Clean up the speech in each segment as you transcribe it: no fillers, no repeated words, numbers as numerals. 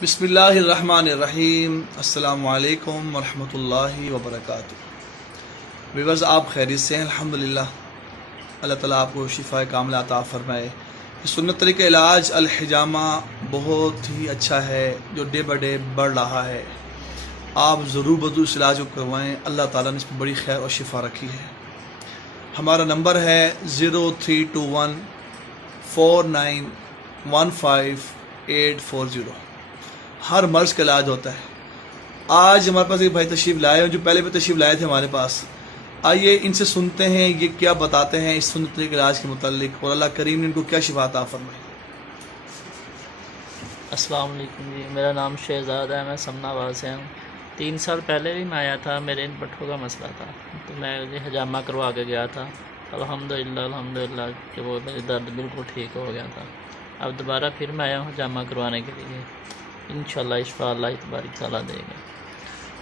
बिस्मिल्लाहिर्रहमानिर्रहीम। अस्सलामु अलैकुम वरहमतुल्लाहि वबरकातुहू। व्यूअर्स, आप खैरियत से हैं? अल्हम्दुलिल्लाह। अल्लाह ताला आपको शिफा कामिला अता फ़रमाए। सुन्नत तरीक़े इलाज अल-हिजामा बहुत ही अच्छा है जो डे बाय डे बढ़ रहा है। आप ज़रूर बज़ूर इस इलाज को करवाएँ। अल्लाह ताला ने इसमें बड़ी खैर और शिफा रखी है। हमारा नंबर है 0321 4915 840। हर मर्ज़ का इलाज होता है। आज हमारे पास एक भाई तशरीफ़ लाए हैं जो पहले भी तशरीफ़ लाए थे हमारे पास। आइए इनसे सुनते हैं ये क्या बताते हैं इस सुन्नत तरीक़े इलाज के मुताल्लिक़ और अल्लाह करीम ने इनको क्या शिफा अता फरमाए। अस्सलाम वालेकुम जी, मेरा नाम शहज़ाद है, मैं समनाबाद से हूँ। 3 साल पहले भी मैं आया था, मेरे इन पट्ठों का मसला था तो मैं हजामा करवा के गया था। अल्हम्दुलिल्लाह कि वो मेरे दर्द बिल्कुल ठीक हो गया था। अब दोबारा फिर मैं आया हूँ हजामा करवाने के लिए। इंशाअल्लाह शिफा अल्लाह तबारक तआला देगा।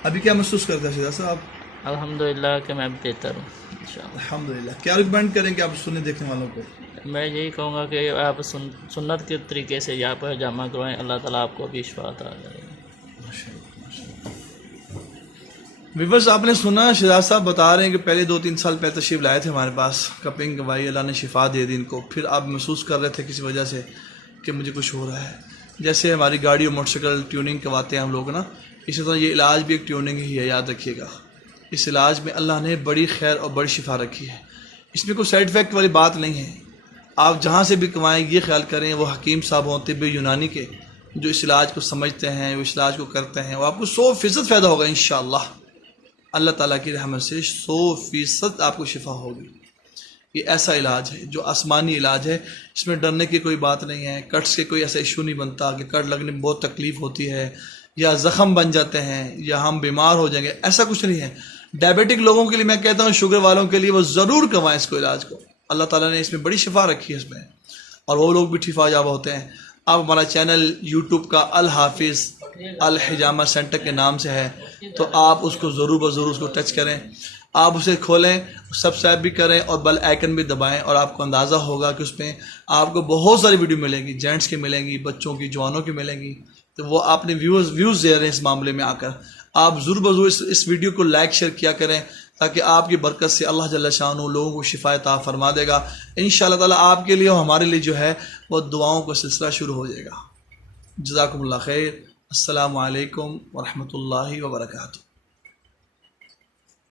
अभी क्या महसूस करते हैं सीधा साहब? अल्हम्दुलिल्लाह कि मैं बेहतर हूँ इंशाअल्लाह। अल्हम्दुलिल्लाह। क्या रिकमेंड करेंगे आप सुनने देखने वालों को? मैं यही कहूँगा कि आप सुन्नत के तरीके से यहाँ पर हजामा करवाएँ, अल्लाह ताला आपको भी शिफा अता करेगा। व्यूअर्स, आपने सुना शहजाद साहब बता रहे हैं कि पहले 2-3 साल पहले तशरीफ़ लाए थे हमारे पास। कपिंग भाई अल्लाह ने शिफा दे दी इनको। फिर आप महसूस कर रहे थे किसी वजह से कि मुझे कुछ हो रहा है। जैसे हमारी गाड़ी और मोटरसाइकिल ट्यूनिंग करवाते हैं हम लोग ना, इसी तरह ये इलाज भी एक ट्यूनिंग ही है, याद रखिएगा। इस इलाज में अल्लाह ने बड़ी खैर और बड़ी शिफा रखी है। इसमें कोई साइड इफ़ेक्ट वाली बात नहीं है। आप जहाँ से भी कमाएँ ये ख्याल करें वो हकीम साहब हों तिब्ब यूनानी के, जो इस इलाज को समझते हैं, वो इस इलाज को करते हैं, वो आपको 100% फ़ायदा होगा इंशाअल्लाह। अल्लाह ताला की रहमत से 100% आपको शिफा होगी। ये ऐसा इलाज है जो आसमानी इलाज है। इसमें डरने की कोई बात नहीं है। कट्स के कोई ऐसा इशू नहीं बनता कि कट लगने में बहुत तकलीफ़ होती है या ज़ख़म बन जाते हैं या हम बीमार हो जाएंगे, ऐसा कुछ नहीं है। डायबिटिक लोगों के लिए मैं कहता हूँ, शुगर वालों के लिए वो ज़रूर करवाएं इसको इलाज को। अल्लाह ताला ने इसमें बड़ी शिफा रखी है इसमें, और वो लोग भी शिफा याब होते हैं। आप हमारा चैनल यूट्यूब का अल हाफिज़ अल हिजामा सेंटर के नाम से है, तो आप उसको ज़रूर ज़रूर उसको टच करें। आप उसे खोलें, सब्सक्राइब भी करें और बेल आइकन भी दबाएं, और आपको अंदाज़ा होगा कि उसमें आपको बहुत सारी वीडियो मिलेंगी, जेंट्स की मिलेंगी, बच्चों की, जवानों की मिलेंगी। तो वो आपने व्यूज़ दे रहे हैं इस मामले में आकर। आप ज़रूर इस वीडियो को लाइक शेयर किया करें ताकि आपकी बरकत से अल्लाह जल्ल शाअनहू लोगों को शिफा अता फरमा देगा इंशाअल्लाह ताला। आपके लिए और हमारे लिए जो है वो दुआओं का सिलसिला शुरू हो जाएगा। जज़ाकुमुल्लाह खैर। अस्सलामु अलैकुम वरहमतुल्लाहि वबरकातुहू।